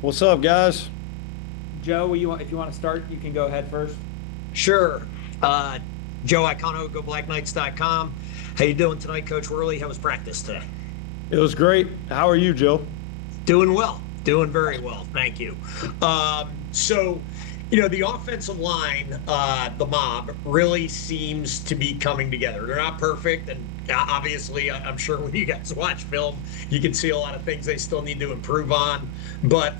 What's up, guys? Joe, if you want to start, you can go ahead first. Sure. Uh, Joe Icono, GoBlackKnights.com. How you doing tonight, Coach Worley? How was practice today? It was great. How are you, Joe? Doing well. Doing very well. Thank you. The offensive line, the mob, really seems to be coming together. They're not perfect. And obviously, I'm sure when you guys watch film, you can see a lot of things they still need to improve on. But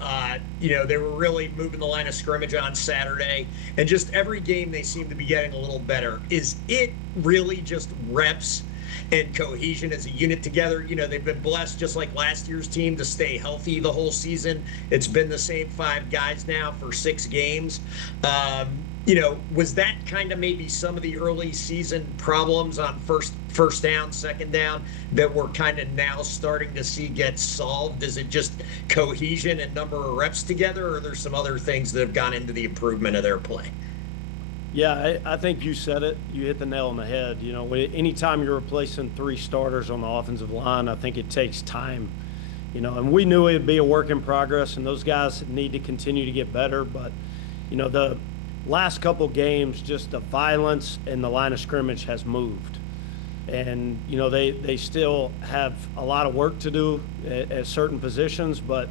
they were really moving the line of scrimmage on Saturday. And just every game, they seem to be getting a little better. Is it really just reps and cohesion as a unit together? They've been blessed, just like last year's team, to stay healthy the whole season. It's been the same five guys now for 6 games. Was that kind of maybe some of the early season problems on first down, second down that we're kind of now starting to see get solved? Is it just cohesion and number of reps together, or are there some other things that have gone into the improvement of their play? Yeah, I think you said it. You hit the nail on the head. Anytime you're replacing three starters on the offensive line, I think it takes time. And we knew it would be a work in progress, and those guys need to continue to get better. But, the last couple games, just the violence and the line of scrimmage has moved. And, they still have a lot of work to do at certain positions, but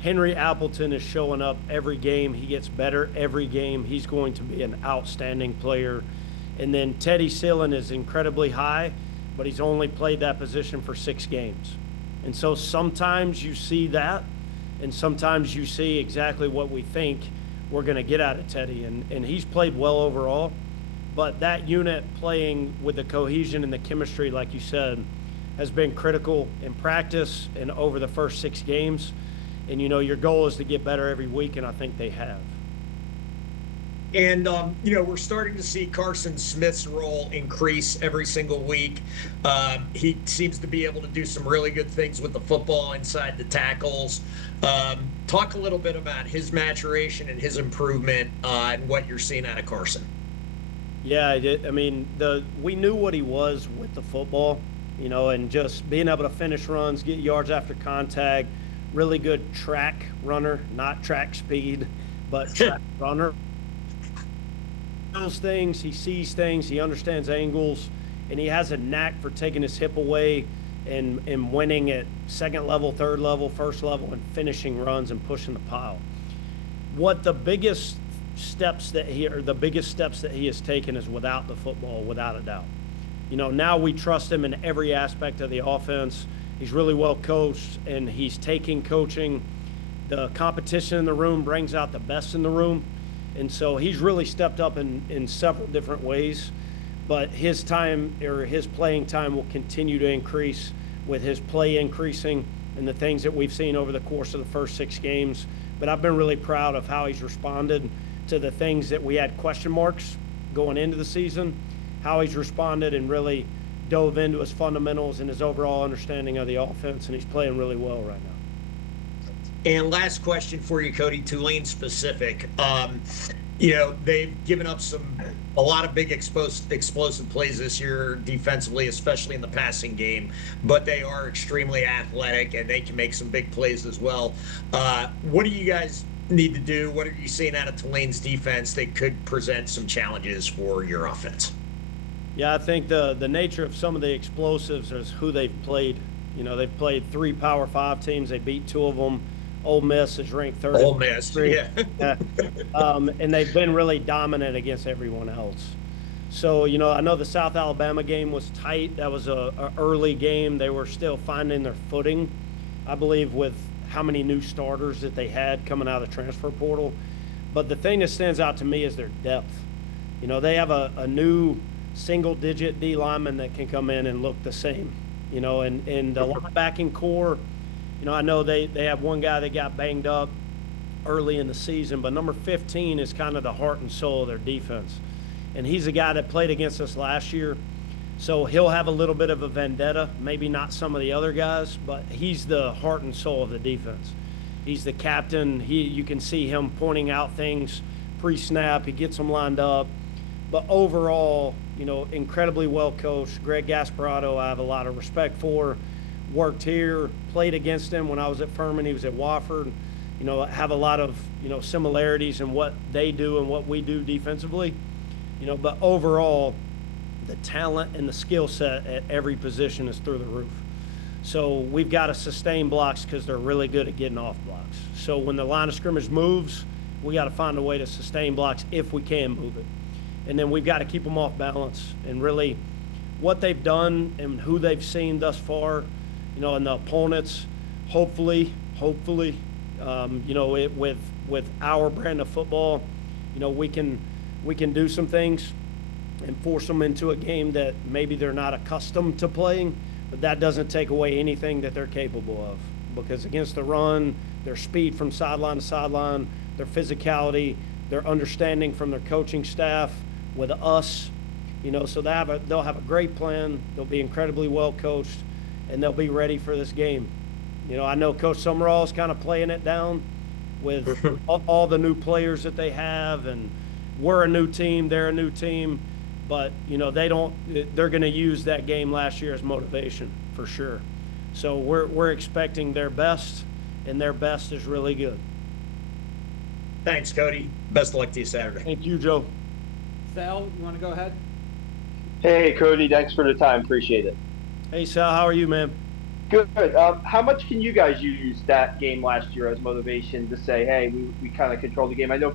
Henry Appleton is showing up every game. He gets better every game. He's going to be an outstanding player. And then Teddy Sealan is incredibly high, but he's only played that position for 6 games. And so sometimes you see that, and sometimes you see exactly what we think we're going to get out of Teddy. And he's played well overall. But that unit playing with the cohesion and the chemistry, like you said, has been critical in practice and over the first 6 games. And, your goal is to get better every week, and I think they have. And, we're starting to see Carson Smith's role increase every single week. He seems to be able to do some really good things with the football inside the tackles. Talk a little bit about his maturation and his improvement and what you're seeing out of Carson. Yeah, I did. I mean, we knew what he was with the football, and just being able to finish runs, get yards after contact, really good track runner, not track speed, but track runner. Those things, he sees things, he understands angles, and he has a knack for taking his hip away and winning at second level, third level, first level, and finishing runs and pushing the pile. What the biggest steps that he has taken is without the football, without a doubt. Now we trust him in every aspect of the offense. He's really well coached, and he's taking coaching. The competition in the room brings out the best in the room. And so he's really stepped up in several different ways. But his time, or his playing time, will continue to increase with his play increasing and the things that we've seen over the course of the first 6 games. But I've been really proud of how he's responded to the things that we had question marks going into the season, how he's responded and really dove into his fundamentals and his overall understanding of the offense, and he's playing really well right now. And last question for you, Cody, Tulane specific. They've given up a lot of big explosive plays this year defensively, especially in the passing game, but they are extremely athletic and they can make some big plays as well. What do you guys need to do? What are you seeing out of Tulane's defense that could present some challenges for your offense? Yeah, I think the nature of some of the explosives is who they've played. They've played 3 Power 5 teams. They beat 2 of them. Ole Miss is ranked third. Ole Miss, yeah. And they've been really dominant against everyone else. So, I know the South Alabama game was tight. That was a early game. They were still finding their footing, I believe, with how many new starters that they had coming out of the transfer portal. But the thing that stands out to me is their depth. They have a new single-digit D lineman that can come in and look the same. And the linebacking core, I know they have one guy that got banged up early in the season, but number 15 is kind of the heart and soul of their defense. And he's a guy that played against us last year, so he'll have a little bit of a vendetta, maybe not some of the other guys, but he's the heart and soul of the defense. He's the captain. You can see him pointing out things pre-snap. He gets them lined up. But overall, incredibly well coached. Greg Gasparotto, I have a lot of respect for. Worked here, played against him when I was at Furman. He was at Wofford. have a lot of, similarities in what they do and what we do defensively, but overall, the talent and the skill set at every position is through the roof. So we've got to sustain blocks because they're really good at getting off blocks. So when the line of scrimmage moves, we got to find a way to sustain blocks if we can move it. And then we've got to keep them off balance. And really, what they've done and who they've seen thus far, and the opponents, hopefully, with our brand of football, we can do some things and force them into a game that maybe they're not accustomed to playing, but that doesn't take away anything that they're capable of. Because against the run, their speed from sideline to sideline, their physicality, their understanding from their coaching staff with us, so they'll have a great plan. They'll be incredibly well coached, and they'll be ready for this game. I know Coach Summerall is kind of playing it down with all the new players that they have, and we're a new team, they're a new team, but they're going to use that game last year as motivation for sure. So we're expecting their best, and their best is really good. Thanks, Cody. Best of luck to you Saturday. Thank you, Joe. Sal, you want to go ahead? Hey, Cody, thanks for the time. Appreciate it. Hey, Sal, how are you, man? Good. How much can you guys use that game last year as motivation to say, hey, we kind of controlled the game? I know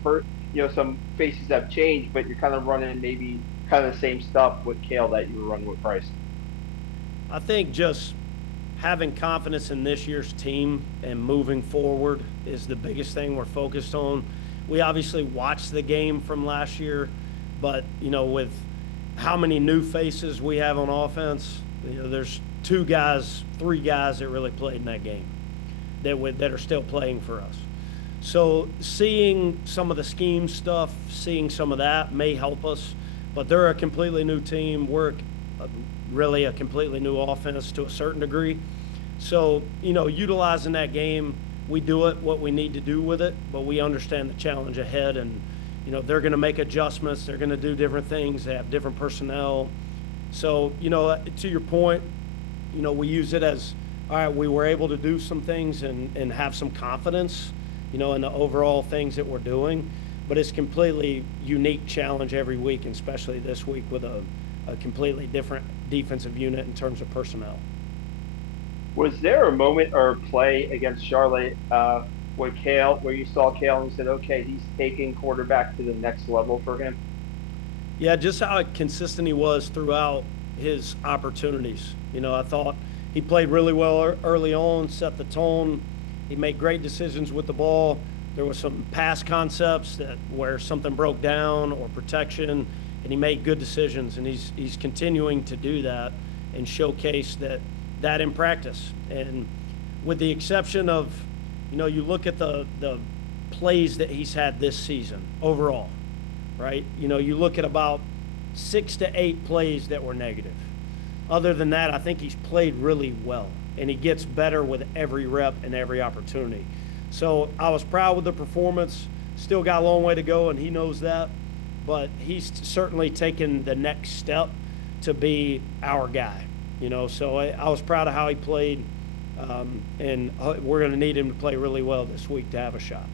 some faces have changed, but you're kind of running maybe kind of the same stuff with Cale that you were running with Price. I think just having confidence in this year's team and moving forward is the biggest thing we're focused on. We obviously watched the game from last year, but, with how many new faces we have on offense, there's three guys that really played in that game that are still playing for us. So seeing some of the scheme stuff, seeing some of that may help us, but they're a completely new team. We're really a completely new offense to a certain degree. So, utilizing that game, we do it what we need to do with it, but we understand the challenge ahead, and, they're going to make adjustments. They're going to do different things. They have different personnel. So, to your point, we use it as, all right, we were able to do some things and have some confidence, in the overall things that we're doing. But it's completely unique challenge every week, and especially this week with a completely different defensive unit in terms of personnel. Was there a moment or a play against Charlotte where you saw Cale and you said, okay, he's taking quarterback to the next level for him? Yeah, just how consistent he was throughout his opportunities. I thought he played really well early on, set the tone. He made great decisions with the ball. There was some pass concepts where something broke down or protection, and he made good decisions, and he's continuing to do that and showcase that in practice. And with the exception of, you look at the plays that he's had this season overall, right? You look at about 6 to 8 plays that were negative. Other than that, I think he's played really well, and he gets better with every rep and every opportunity. So I was proud with the performance. Still got a long way to go, and he knows that. But he's certainly taken the next step to be our guy. So I was proud of how he played, and we're going to need him to play really well this week to have a shot.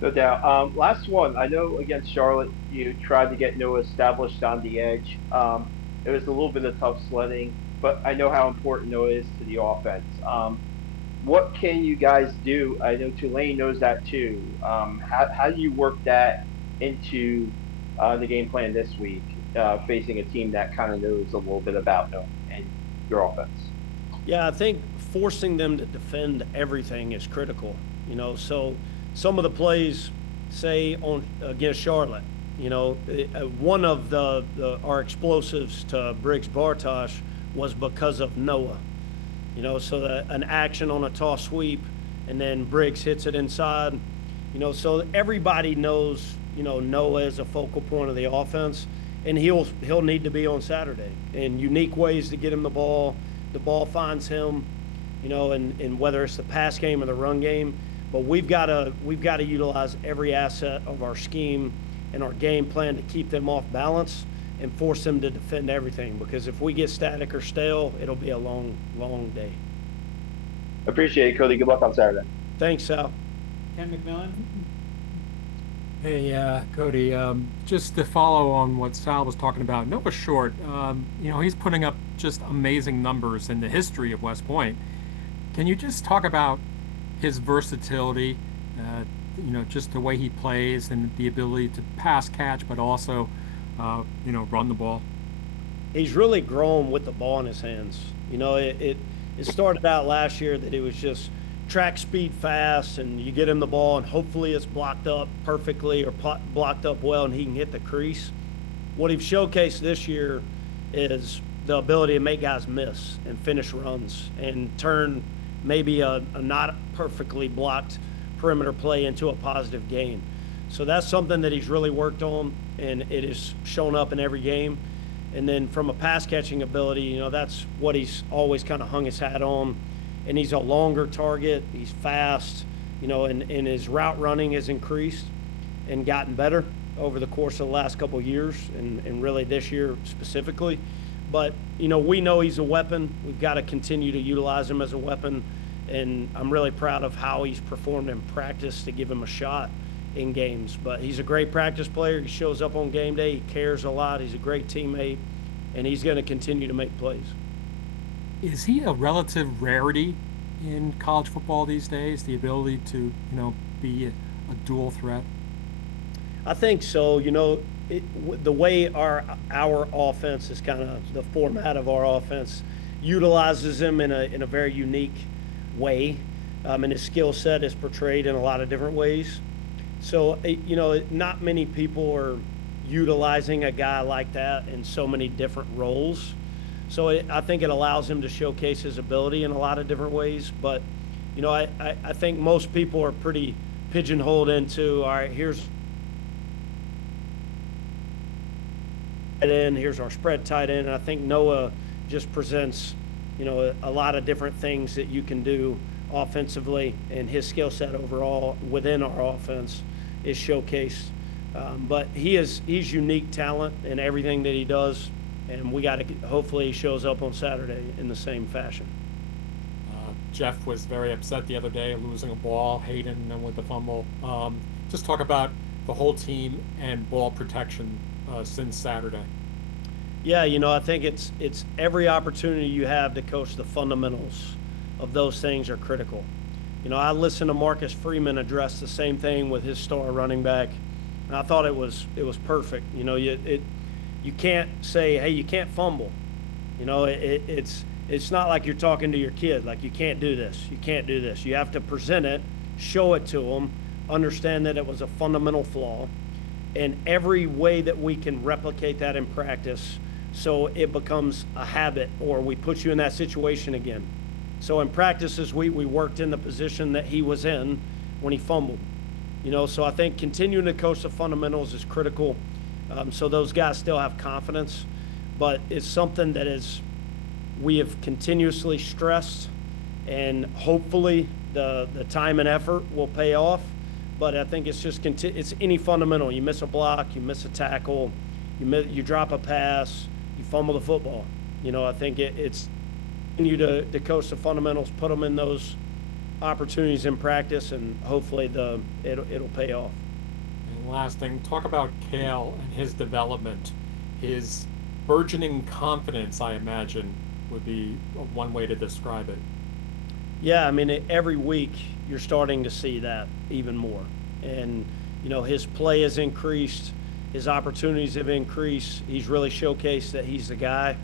No doubt. Last one. I know against Charlotte, you tried to get Noah established on the edge. It was a little bit of tough sledding, but I know how important Noah is to the offense. What can you guys do? I know Tulane knows that too. How do you work that into the game plan this week, facing a team that kind of knows a little bit about Noah and your offense? Yeah, I think forcing them to defend everything is critical. So some of the plays, say against Charlotte, one of our explosives to Briggs Bartosh was because of Noah. So an action on a toss sweep, and then Briggs hits it inside. So everybody knows, Noah is a focal point of the offense, and he'll need to be on Saturday in unique ways to get him the ball. The ball finds him, and whether it's the pass game or the run game. But we've got to utilize every asset of our scheme and our game plan to keep them off balance and force them to defend everything. Because if we get static or stale, it'll be a long, long day. Appreciate it, Cody. Good luck on Saturday. Thanks, Sal. Ken McMillan? Hey, Cody, just to follow on what Sal was talking about, Noah Short, he's putting up just amazing numbers in the history of West Point. Can you just talk about his versatility, just the way he plays and the ability to pass catch, but also, run the ball? He's really grown with the ball in his hands. It started out last year that it was just track speed fast, and you get him the ball, and hopefully it's blocked up perfectly or blocked up well, and he can hit the crease. What he's showcased this year is the ability to make guys miss and finish runs and turn maybe a not perfectly blocked perimeter play into a positive gain. So that's something that he's really worked on, and it has shown up in every game. And then from a pass catching ability, that's what he's always kind of hung his hat on. And he's a longer target. He's fast, and his route running has increased and gotten better over the course of the last couple of years, and really this year specifically. But, we know he's a weapon. We've got to continue to utilize him as a weapon. And I'm really proud of how he's performed in practice to give him a shot in games. But he's a great practice player. He shows up on game day. He cares a lot. He's a great teammate, and he's going to continue to make plays. Is he a relative rarity in college football these days? The ability to, be a dual threat? I think so. The way our offense is kind of the format of our offense utilizes him in a very unique way, and his skill set is portrayed in a lot of different ways. So, not many people are utilizing a guy like that in so many different roles. So I think it allows him to showcase his ability in a lot of different ways. But, I think most people are pretty pigeonholed into, all right, here's tight end, here's our spread tight end. And I think Noah just presents, a lot of different things that you can do offensively, and his skill set overall within our offense is showcased. But he's unique talent in everything that he does, and we got to hopefully he shows up on Saturday in the same fashion. Jeff was very upset the other day losing a ball, Hayden with the fumble. Just talk about the whole team and ball protection since Saturday. Yeah, I think it's every opportunity you have to coach the fundamentals of those things are critical. I listened to Marcus Freeman address the same thing with his star running back, and I thought it was perfect. You can't say, hey, you can't fumble. It's not like you're talking to your kid, like you can't do this, you can't do this. You have to present it, show it to them, understand that it was a fundamental flaw, and every way that we can replicate that in practice so it becomes a habit, or we put you in that situation again. So in practice this week, we worked in the position that he was in when he fumbled. So I think continuing to coach the fundamentals is critical, so those guys still have confidence. But it's something that we have continuously stressed, and hopefully the time and effort will pay off. But I think it's just it's any fundamental. You miss a block, you miss a tackle, you drop a pass, you fumble the football. I think it's continue to coach the fundamentals, put them in those opportunities in practice, and hopefully it'll pay off. And last thing, talk about Kale and his development, his burgeoning confidence. I imagine would be one way to describe it. Yeah, every week you're starting to see that even more, and his play has increased, his opportunities have increased. He's really showcased that he's the guy.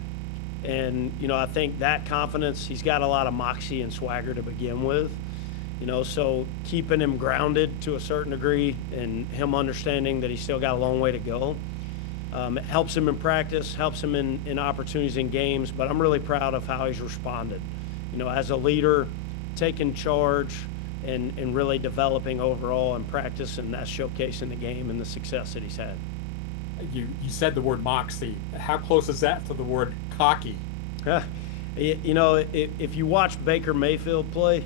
And, I think that confidence, he's got a lot of moxie and swagger to begin with, so keeping him grounded to a certain degree and him understanding that he's still got a long way to go, it helps him in practice, helps him in opportunities in games. But I'm really proud of how he's responded, as a leader, taking charge and really developing overall in practice, and that's showcasing the game and the success that he's had. You said the word moxie. How close is that to the word cocky? If you watch Baker Mayfield play,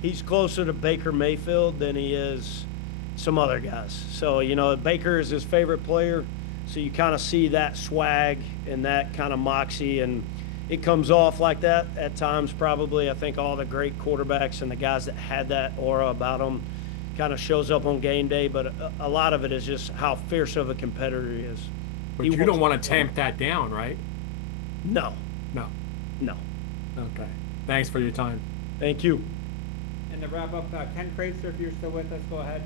he's closer to Baker Mayfield than he is some other guys. So, Baker is his favorite player, so you kind of see that swag and that kind of moxie, and it comes off like that at times probably. I think all the great quarterbacks and the guys that had that aura about them kind of shows up on game day, but a lot of it is just how fierce of a competitor he is. But He you don't want wants to tamp that down, right? No, No. no. Okay. Thanks for your time. Thank you. And to wrap up, Ken Kreitzer, if you're still with us, go ahead.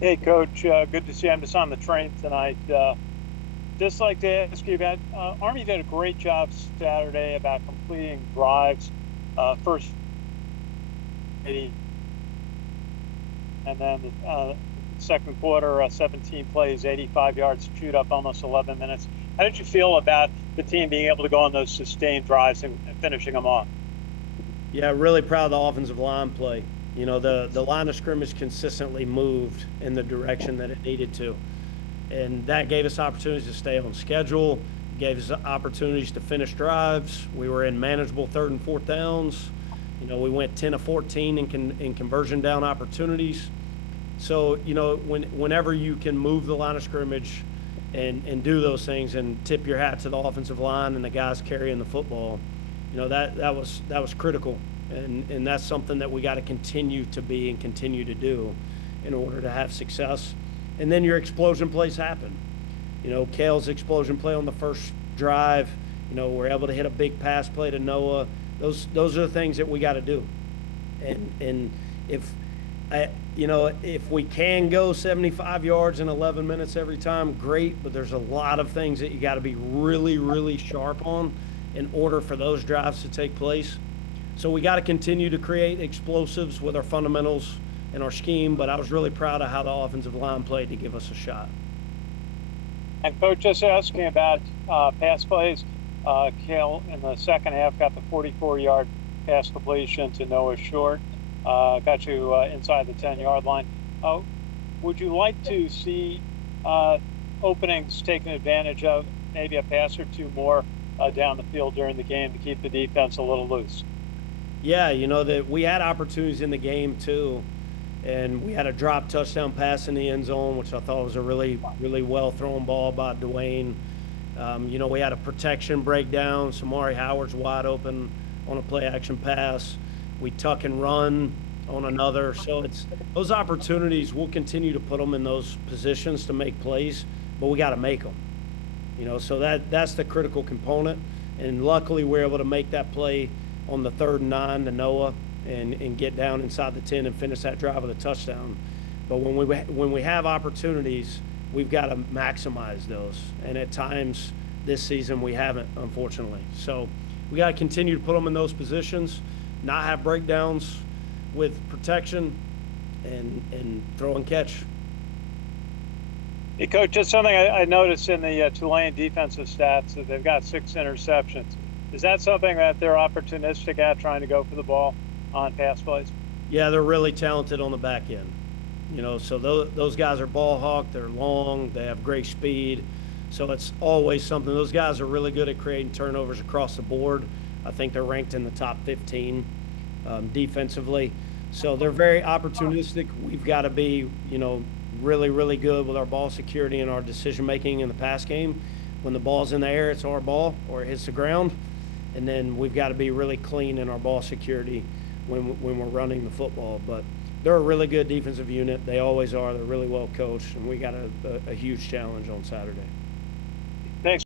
Hey, Coach. Good to see you. I'm just on the train tonight. Just like to ask you about Army did a great job Saturday about completing drives. First, and then second quarter, 17 plays, 85 yards, chewed up almost 11 minutes. How did you feel about the team being able to go on those sustained drives and finishing them off? Yeah, really proud of the offensive line play. You know, the line of scrimmage consistently moved in the direction that it needed to. And that gave us opportunities to stay on schedule, gave us opportunities to finish drives. We were in manageable third and fourth downs. You know, we went 10 of 14 in conversion down opportunities. So, you know, whenever you can move the line of scrimmage and do those things and tip your hat to the offensive line and the guys carrying the football, you know, that was critical. And that's something that we got to continue to be and continue to do in order to have success. And then your explosion plays happen. You know, Kale's explosion play on the first drive, you know, we're able to hit a big pass play to Noah. Those are the things that we got to do. And if we can go 75 yards in 11 minutes every time, great, but there's a lot of things that you got to be really, really sharp on in order for those drives to take place. So we got to continue to create explosives with our fundamentals and our scheme, but I was really proud of how the offensive line played to give us a shot. And Coach, just asking about pass plays. Kale in the second half got the 44-yard pass completion to Noah Short. Got you inside the 10-yard line. Would you like to see openings taken advantage of, maybe a pass or two more down the field during the game to keep the defense a little loose? Yeah, you know, that we had opportunities in the game too, and we had a drop touchdown pass in the end zone, which I thought was a really, really well thrown ball by Dwayne. You know, we had a protection breakdown. Samari Howard's wide open on a play action pass. We tuck and run on another. So it's those opportunities. We'll continue to put them in those positions to make plays, but we got to make them. You know, so that's the critical component. And luckily, we're able to make that play on the 3rd and 9 to Noah and get down inside the 10 and finish that drive with a touchdown. But when we have opportunities, we've got to maximize those. And at times this season we haven't, unfortunately. So we got to continue to put them in those positions, not have breakdowns with protection, and throw and catch. Hey, Coach, just something I noticed in the Tulane defensive stats that they've got 6 interceptions. Is that something that they're opportunistic at, trying to go for the ball on pass plays? Yeah, they're really talented on the back end. You know, so those guys are ball hawk. They're long. They have great speed. So it's always something. Those guys are really good at creating turnovers across the board. I think they're ranked in the top 15 defensively. So they're very opportunistic. We've got to be, you know, really, really good with our ball security and our decision making in the pass game. When the ball's in the air, it's our ball or it hits the ground. And then we've got to be really clean in our ball security when we're running the football. But they're a really good defensive unit. They always are. They're really well coached, and we got a huge challenge on Saturday. Thanks.